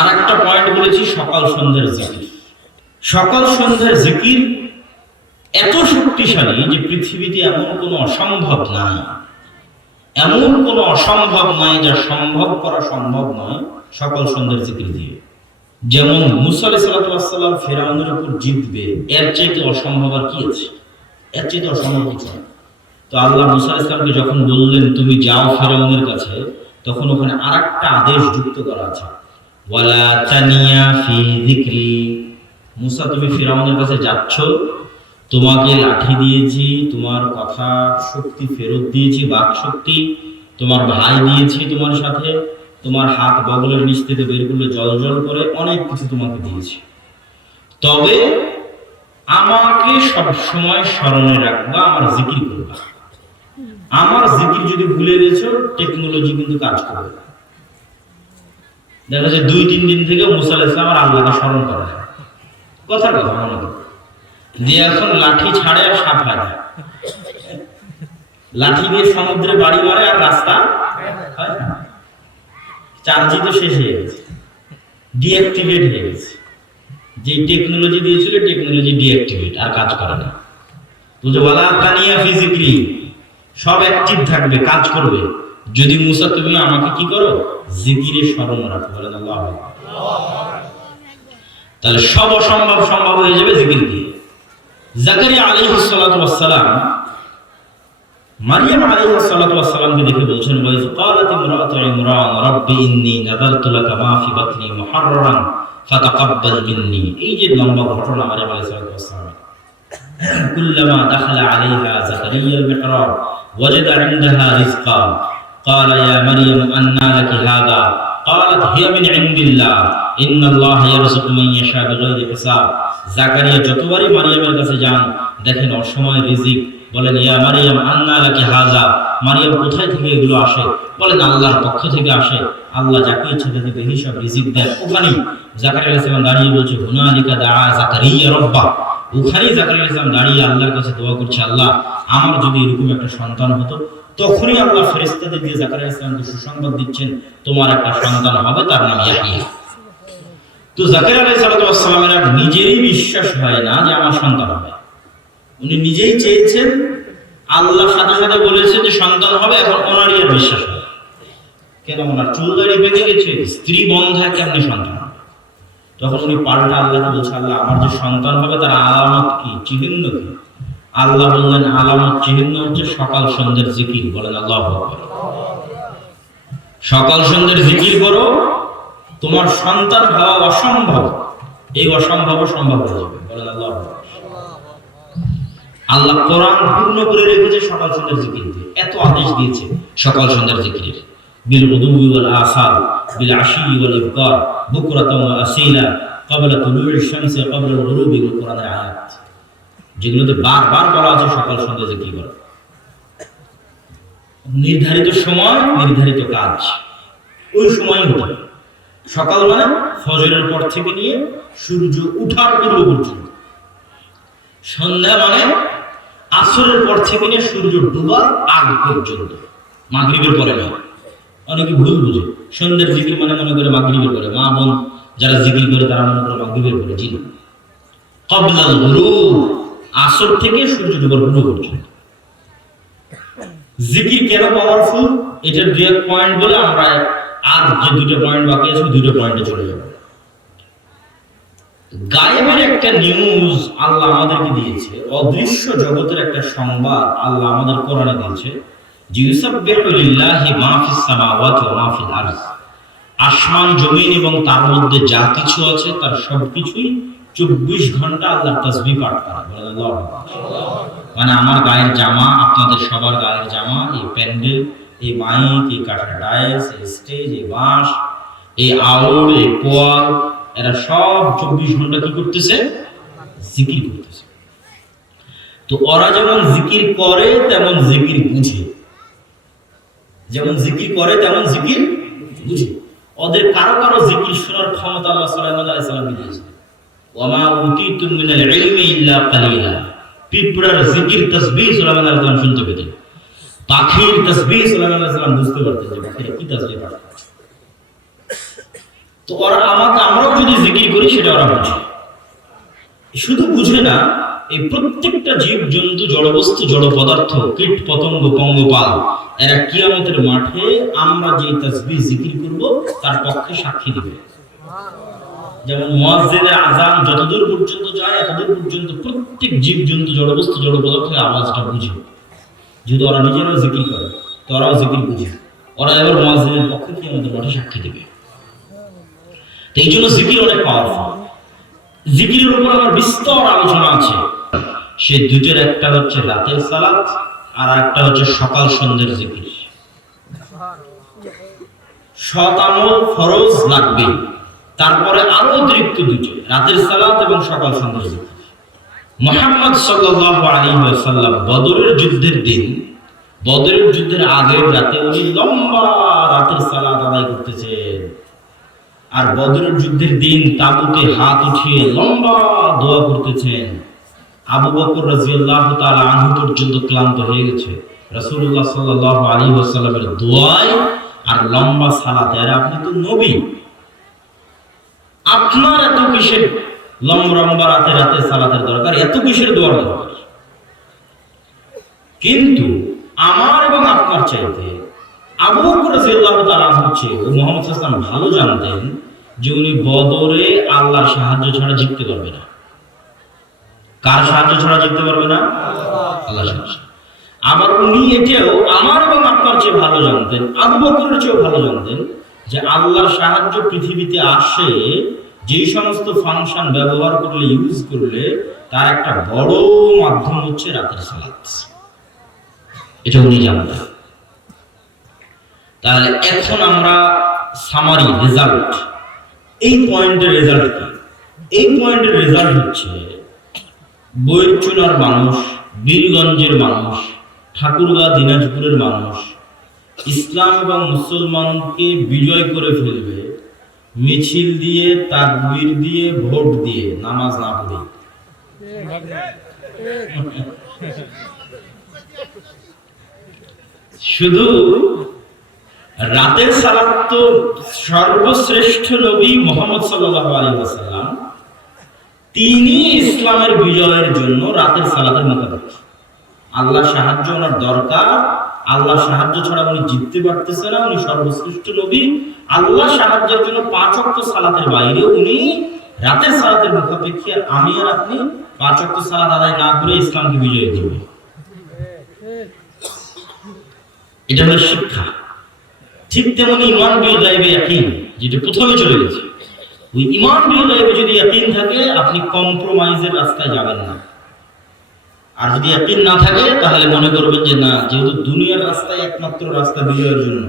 আর একটা পয়েন্ট বলেছি সকাল সন্ধ্যার জিকির। সকাল সন্ধ্যার জিকির এত শক্তিশালী যে পৃথিবীতে এমন কোনো অসম্ভব নাই, এমন কোনো অসম্ভব নাই যা সম্ভব করা সম্ভব নয় সকাল সন্ধ্যার জিকির দিয়ে। যেমন মুসা আলাইহিস সালাম ফেরাউনের উপর জিতবে, এর চাইতে অসম্ভব আর কি আছে? এর চাইতে অসম্ভব কিছু না। তো আল্লাহ মুসা আলাইহিস সালামকে যখন বললেন তুমি যাও ফেরাউনের কাছে, তখন ওখানে আরেকটা আদেশ যুক্ত করা আছে, ওয়ালা তানিয়া ফি যিকরি। মুসা তুমি ফেরাউনের কাছে যাচ্ছ, তোমাকে লাঠি দিয়েছি, তোমার কথা শক্তি ফেরত দিয়েছি, বাক শক্তি, তোমার ভাই দিয়েছি তোমার সাথে, তোমার হাত বগলের নিচ থেকে বের করলে জল জল করে, অনেক কিছু তোমাকে দিয়েছি। তবে আমাকে সব সময় স্মরণে রাখবা, আমার জিকির করবা। আমার জিকির যদি ভুলে গেছো, টেকনোলজি কিন্তু কাজ করবে না। দেখা যায় 2-3 দিন থেকে মুসা আলাইহিস সালাম আর আল্লাহকে স্মরণ করে না, কথার কথা মনে করে দিয়ে এখন লাঠি ছাড়ে আর সাপ হয় না। লাঠি দিয়ে সমুদ্রে বাড়ি মারে আর রাস্তা হয় না। চার্জই তো শেষ হয়ে গেছে, ডিঅ্যাক্টিভেট হয়ে গেছে। যে টেকনোলজি দিয়েছিল টেকনোলজি ডিঅ্যাক্টিভেট, আর কাজ করে না। বুঝো, ওয়ালা তানিয়া ফি যিকরি, সব অ্যাক্টিভ থাকবে, কাজ করবে যদি মুসা তুমি আমাকে কি করো, জিকিরে স্মরণ রাখো। বলেন আল্লাহু আকবার। তাহলে সব অসম্ভব সম্ভব হয়ে যাবে জিকির দিয়ে। জাকারিয়া আলাইহিস সালাতু ওয়াস সালাম মারইয়াম আলাইহিস সালাতু ওয়াস সালামকে দেখে বলছেন, ওয়াইজ ক্বালাত ইমরাতু ইমরান রাব্বি ইন্নী নাযারতু লাকা মা ফি বাতনি মুহাররারান ফাতাকাব্বাল মিন্নী। এই যে লম্বা ঘটনা মারইয়াম আলাইহিস সালাতু ওয়াস সালাম, কুল্লামা দাখালা আলাইহা জাকারিয়া আল মিহরাব ওয়াজাদা ইনদাহা রিজকা ক্বালা ইয়া মারইয়াম আন্না লাকি হাযা ক্বালাত হিয়া মিন ইনদিল্লাহ ইন্নাল্লাহা ইয়ারযুকু মান ইয়াশা বিগাইরি হিসাব। জাকারিয়া যতবারই মারইয়ামের কাছে যান, দেখেন অসময় রিজিক। বলেন ইয়া মারইয়াম আন্না লাকি হাযা, মারইয়াম কোথায় থেকে এগুলো আসে? বলেন আল্লাহর পক্ষ থেকে আসে, আল্লাহ যাকে ইচ্ছা তাকে হিসাব রিজিক দেন। ওখানেই জাকারিয়া আলাইহিস সালাম দাঁড়িয়ে বলছে, হুনালিকা দাআ জাকারিয়া রাব্বা। ওখানেই জাকারিয়া আলাইহিস সালাম দাঁড়িয়ে আল্লাহর কাছে দোয়া করছে, আল্লাহ আমার যদি এরকম একটা সন্তান হতো। তখনই আল্লাহ ফেরেশতাদের দিয়ে জাকারিয়া আলাইহিস সালামকে সুসংবাদ দিচ্ছেন, তোমার একটা সন্তান হবে, তার নাম ইয়াহইয়া। তো জাকারিয়া আলাইহিস সালামের আর নিজেরই বিশ্বাস হয় না যে আমার সন্তান হবে। উনি নিজেই চেয়েছেন, আল্লাহ সাথে সাথে বলেছে যে সন্তান হবে, এখন ওনারই আর বিশ্বাস হয়। কেন? ওনার চুল দাড়ি পেকে গেছে, স্ত্রী বন্ধা, কেমনি সন্তান হবে? তখন উনি পাল্টা আল্লাহকে বলছে, আল্লাহ আমার যে সন্তান হবে তার আলামত কি, চিহ্ন কি? আল্লাহ বললেন, আলামত চিহ্ন হচ্ছে সকাল সন্ধ্যার জিকির। বলেন আল্লাহু আকবার। সকাল সন্ধ্যার জিকির করো, তোমার সন্তান হওয়া অসম্ভব, এই অসম্ভব সম্ভব হয়ে যাবে। বলেন আল্লাহু আকবার। আল্লাহ কোরআন পূর্ণ করে রেখেছে সকাল সন্ধ্যার জিকির দিয়ে, এত আদেশ দিয়েছে সকাল সন্ধ্যার জিকিরের। বিল গুদুবি ওয়াল আসাল বিল আশি ওয়াল ইবকার বুকরাতান ওয়া আসিলা ক্বাবলা তুলুইশ শামসি ক্বাবলা আল গুরুবি। কোরআনের আয়াত যেগুলোতে বারবার বলা আছে সকাল সন্ধ্যা জিকির করো। নির্ধারিত সময়, নির্ধারিত কাজ ওই সময়ই হতে হবে। সকাল মানে ফজরের পর থেকে নিয়ে সূর্য ওঠার পূর্ব পর্যন্ত। সন্ধ্যা মানে আসরের পর থেকে নিয়ে সূর্য ডুবার আগ পর্যন্ত, মাগরিবের পরে নয়। অনেকে ভুল বুঝে, সন্ধ্যার জিকির মানে মনে করে মাগরিবের পরে। মা বোন যারা জিকির করে তারা মনে করে মাগরিবের পরে। জি না, ক্বাবলাল গুরুব, আসর থেকে সূর্য ডুবার পূর্ব পর্যন্ত। জিকির কেন পাওয়ারফুল, এটার দুই এক পয়েন্ট বলে আমরা আর যে দুটো পয়েন্ট বাকি আছে দুটো পয়েন্টে চলে যাব। গায়েবের একটা নিউজ আল্লাহ আমাদেরকে দিয়েছে, অদৃশ্য জগতের একটা সংবাদ আল্লাহ আমাদের কোরআনে দিয়েছে, যে ইউসাব্বিহু লিল্লাহি মা ফিস সামাওয়াতি ওয়া মা ফিল আরদ। আসমান জমিন এবং তার মধ্যে যা কিছু আছে তার সবকিছুই 24 ঘন্টা আল্লাহর তাসবিহ পাঠ করে। বলেন আল্লাহু আকবার। মানে আমার গায়ের জামা, আপনাদের সবার গায়ের জামা, এই প্যান্ডেল, এই মাইক, এই কাঠের ডায়াস, এই স্টেজ, এই বাঁশ, এই আউল, এই পোয়াল, এরা সব 24 ঘন্টা কি করতেছে? জিকির করতেছে। তো ওরা যেমন জিকির করে তেমন জিকির বুঝে, যেমন জিকির করে তেমন জিকির বুঝে। ওদের কারো কারো জিকির শোনার ক্ষমতা আল্লাহ সুবহানাহু ওয়া তাআলা দিয়েছেন। ওয়া মা উতিতুম মিনাল ইলমি ইল্লা কালিলা। পিঁপড়ার জিকির তাসবিহ সুলাইমান আলাইহিস সালাম শুনতে পেতেন, পাখির তাসবিহ সুলাইমান আলাইহিস সালাম বুঝতে পারতেন যে পাখিরা কি তাসবিহ পাঠ করছে। তো আমরাও যদি জিকির করি সেটা ওরা বুঝে। শুধু বুঝে না, এই প্রত্যেকটা জীব জন্তু, জড়বস্তু, জড় পদার্থ, কীট পতঙ্গ, পঙ্গপাল, এরা কিয়ামতের মাঠে আমরা যে তাসবিহ জিকির করব তার পক্ষে সাক্ষী দিবে। যেমন মুয়াজ্জিনের আযান যতদূর পর্যন্ত যায় এতদূর পর্যন্ত প্রত্যেক জীব জন্তু, জড়বস্তু, জড় পদার্থের আওয়াজটা বুঝে। যেহেতু ওরা নিজেরাও জিকির করে, তো ওরাও জিকির বুঝে, ওরা এবার মুয়াজ্জিনের পক্ষে কিয়ামতের মাঠে সাক্ষী দিবে। তো এই জন্য জিকির অনেক পাওয়ারফুল। জিকিরের উপর আমার বিস্তর আলোচনা আছে। সে দুটোর একটা হচ্ছে রাতের সালাত, আর একটা হচ্ছে সকাল সন্ধ্যের জিকির। সৎ আমল ফরজ লাগবে, তারপরে আরো অতিরিক্ত দুটো, রাতের সালাত এবং সকাল সন্ধ্যের জিকির। মুহাম্মদ সাল্লাল্লাহু আলাইহি ওয়াসাল্লাম বদরের যুদ্ধের দিন, বদরের যুদ্ধের আগের রাতে উনি লম্বা রাতের সালাত আদায় করতেছেন। আর বদরের যুদ্ধের দিন তাবুতে হাত উঠিয়ে লম্বা দোয়া করতেছেন। আবু বকর রাদিয়াল্লাহু তাআলা আনহু পর্যন্ত ক্লান্ত হয়ে গেছে রাসূলুল্লাহ সাল্লাল্লাহু আলাইহি ওয়াসাল্লামের দোয়ায় আর লম্বা সালাতে। আর আপনি তো নবী, আপনার এত কিসের লম্বা রাতে রাতে সালাতের দরকার, এত কিসের দোয়ার দরকার? কিন্তু আমার এবং আপনার চাইতে আবু বকর রাদিয়াল্লাহু তাআলা হচ্ছে মুহাম্মদ সাল্লাল্লাহু আলাইহি ওয়াসাল্লাম ভালো জানতেন যে উনি বদরে আল্লাহর সাহায্য ছাড়া জিততে পারবে না। কার সাহায্য ছাড়া জিততে পারবে না? আল্লাহর সাহায্য। আবার উনি এটাও আমার এবং আপনার চেয়ে ভালো জানতেন, আবু বকরের চেয়েও ভালো জানতেন যে আল্লাহর সাহায্য পৃথিবীতে আসে যেই সমস্ত ফাংশন ব্যবহার করলে, ইউজ করলে, তার একটা বড় মাধ্যম হচ্ছে রাতের সালাত। এটা উনি জানতেন। তাহলে এখন আমরা সামারি রেজাল্ট, এই পয়েন্টের রেজাল্ট কি? এই পয়েন্টের রেজাল্ট হচ্ছে বৈরচুনার মানুষ, বীরগঞ্জের মানুষ, ঠাকুরগাঁ দিনাজপুরের মানুষ ইসলাম এবং মুসলমানকে বিজয় করে ফেলবে মিছিল দিয়ে, তাকবীর দিয়ে, ভোট দিয়ে, নামাজ না পড়ে। শুধু রাতের সালাত তো সর্বশ্রেষ্ঠ নবী মুহাম্মদ সাল্লাল্লাহু আলাইহি ওয়াসাল্লাম, তিনি ইসলামের বিজয়ের জন্য রাতের সালাতের মোকাবিলা। আল্লাহর সাহায্য ওনার দরকার, আল্লাহর সাহায্য ছাড়া উনি জিততে পারতেছে না। উনি সর্বশ্রেষ্ঠ নবী, আল্লাহর সাহায্যের জন্য 5 ওয়াক্ত সালাতের বাইরে উনি রাতের সালাতের মুখাপেক্ষী। আমি আর আপনি 5 ওয়াক্ত সালাত আদায় না করে ইসলামকে বিজয় করব, এটা হলো শিক্ষা। ঠিক তেমনি ঈমান বিল গায়বে ইয়াকিন, যেটা প্রথমে চলে গেছে, ওই ঈমান বিল গায়বে যদি ইয়াকিন থাকে আপনি কম্প্রোমাইজের রাস্তায় যাবেন না। আর যদি ইয়াকিন না থাকে তাহলে মনে করবেন যে না, যেহেতু দুনিয়ার রাস্তায় একমাত্র রাস্তা বিজয়ের জন্য,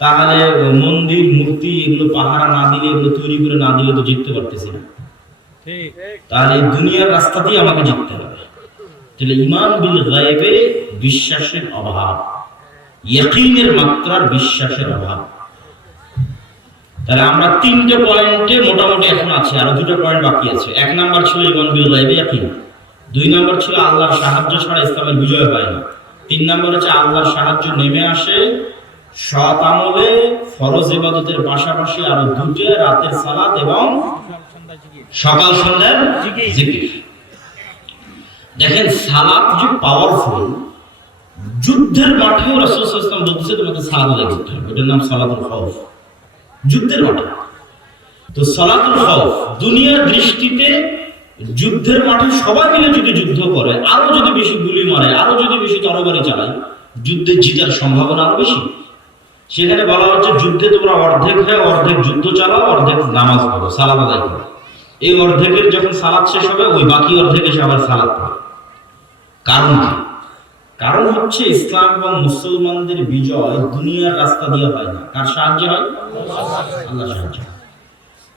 তাহলে মন্দির মূর্তি এগুলো পাহারা না দিলে, এগুলো তৈরি করে না দিলে তো জিততে পারতেছি না। তাহলে দুনিয়ার রাস্তাতেই আমাকে জিততে হবে। তাহলে ঈমান বিল গায়বে বিশ্বাসের অভাব, ইয়াকিনের মাত্রার বিশ্বাসের অভাব। তাহলে আমরা 3টে পয়েন্টে মোটামুটি এখন আছে, আরো 2টা পয়েন্ট বাকি আছে। 1 নাম্বার ছিল ঈমান বিল গায়বে ইয়াকিন, 2 নাম্বার ছিল আল্লাহর সাহায্য ছাড়া ইসলামের বিজয় হয় না, 3 নাম্বার হচ্ছে আল্লাহর সাহায্য নেমে আসে সৎ আমলে, ফরজ ইবাদতের পাশাপাশি আরো 2টে, রাতের সালাত এবং সকাল সন্ধ্যার জিকির। দেখেন সালাত যে পাওয়ারফুল, যুদ্ধের মাঠেও রাসূল সাল্লাল্লাহু আলাইহি ওয়াসাল্লাম বলতেছে তোমাদের সালাত আদায় করতে হবে, এটার নাম সালাতুল খাউফ। যুদ্ধের মাঠে তো সালাতুল খাউফ, দুনিয়ার দৃষ্টিতে যুদ্ধের মাঠে সবাই মিলে যদি যুদ্ধ করে, আরো যদি বেশি গুলি মারে, আরো যদি বেশি তরবারি চালায়, যুদ্ধে জিতার সম্ভাবনা আরো বেশি। সেখানে বলা হচ্ছে যুদ্ধে তোমরা অর্ধেক হয়ে অর্ধেক যুদ্ধ চালাও, অর্ধেক নামাজ পড়ো, সালাত আদায় করো। এই অর্ধেকের যখন সালাত শেষ হবে, ওই বাকি অর্ধেক এসে আবার সালাত পড়ে। কারণ কি? কারণ হচ্ছে ইসলাম এবং মুসলমানদের বিজয় দুনিয়ার রাস্তা দিয়ে হয় না। কার সাহায্য হয়? আল্লাহর সাহায্য।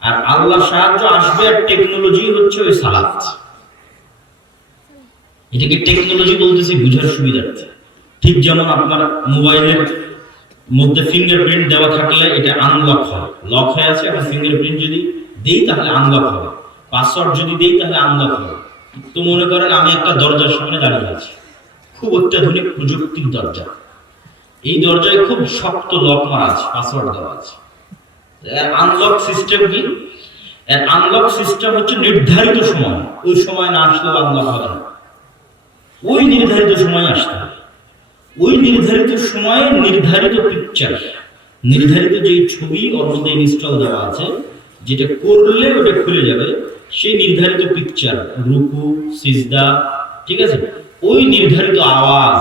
আর আল্লাহর সাহায্য আসবে, আর টেকনোলজি হচ্ছে ওই সালাত। এটাকে টেকনোলজি বলতেছি বুঝার সুবিধার্থে। ঠিক যেমন আপনার মোবাইলের মধ্যে ফিঙ্গারপ্রিন্ট দেওয়া থাকলে এটা আনলক হয়, লক হয়ে আছে, এখন ফিঙ্গারপ্রিন্ট যদি দেই তাহলে আনলক হবে, পাসওয়ার্ড যদি দেই তাহলে আনলক হবে। তো মনে করেন আমি একটা দরজার সামনে দাঁড়িয়ে আছি, খুব অত্যাধুনিক প্রযুক্তির দরজা, এই দরজায় খুব শক্ত লক মারা আছে, পাসওয়ার্ড দেওয়া আছে। আনলক সিস্টেম কি? আনলক সিস্টেম হচ্ছে নির্ধারিত সময়, ওই সময় না আসলে আনলক হবে না। ওই নির্ধারিত সময় আসতে হবে, ওই নির্ধারিত সময়ে নির্ধারিত পিকচার, নির্ধারিত যে ছবি ওর মধ্যে ইনস্টল দেওয়া আছে, যেটা করলে ওটা খুলে যাবে, সেই নির্ধারিত পিকচার, রুকু, সিজদা, ঠিক আছে, ওই নির্ধারিত আওয়াজ,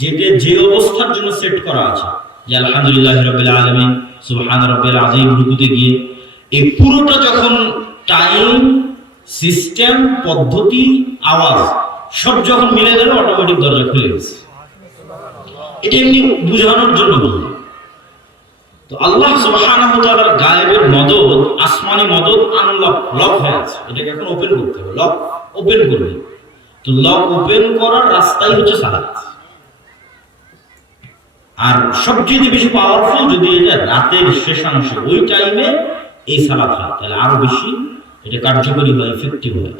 যেটা যে অবস্থার জন্য সেট করা আছে, যে আলহামদুলিল্লাহি রাব্বিল আলামিন, সুবহান রাব্বিল আযীম, রুকুতে গিয়ে এই পুরোটা যখন টাইম, সিস্টেম, পদ্ধতি, আওয়াজ সব যখন মিলে যাবে, অটোমেটিক দরজা খুলে গেছে। এটা এমনি বুঝানোর জন্য বললাম। তো আল্লাহ সুবহানাহু ওয়া তাআলার গায়েবের মদদ, আসমানি মদদ আনলক, লক হয়ে আছে, এটাকে এখন ওপেন করতে হবে। লক ওপেন করবে, তো লক ওপেন করার রাস্তাই হচ্ছে সালাত। আর সবচেয়ে বেশি পাওয়ারফুল যদি এটা রাতের শেষাংশে, ওই টাইমে এই সালাত হয়, তাহলে আরো বেশি এটা কার্যকরী হয়, ইফেক্টিভ হয়।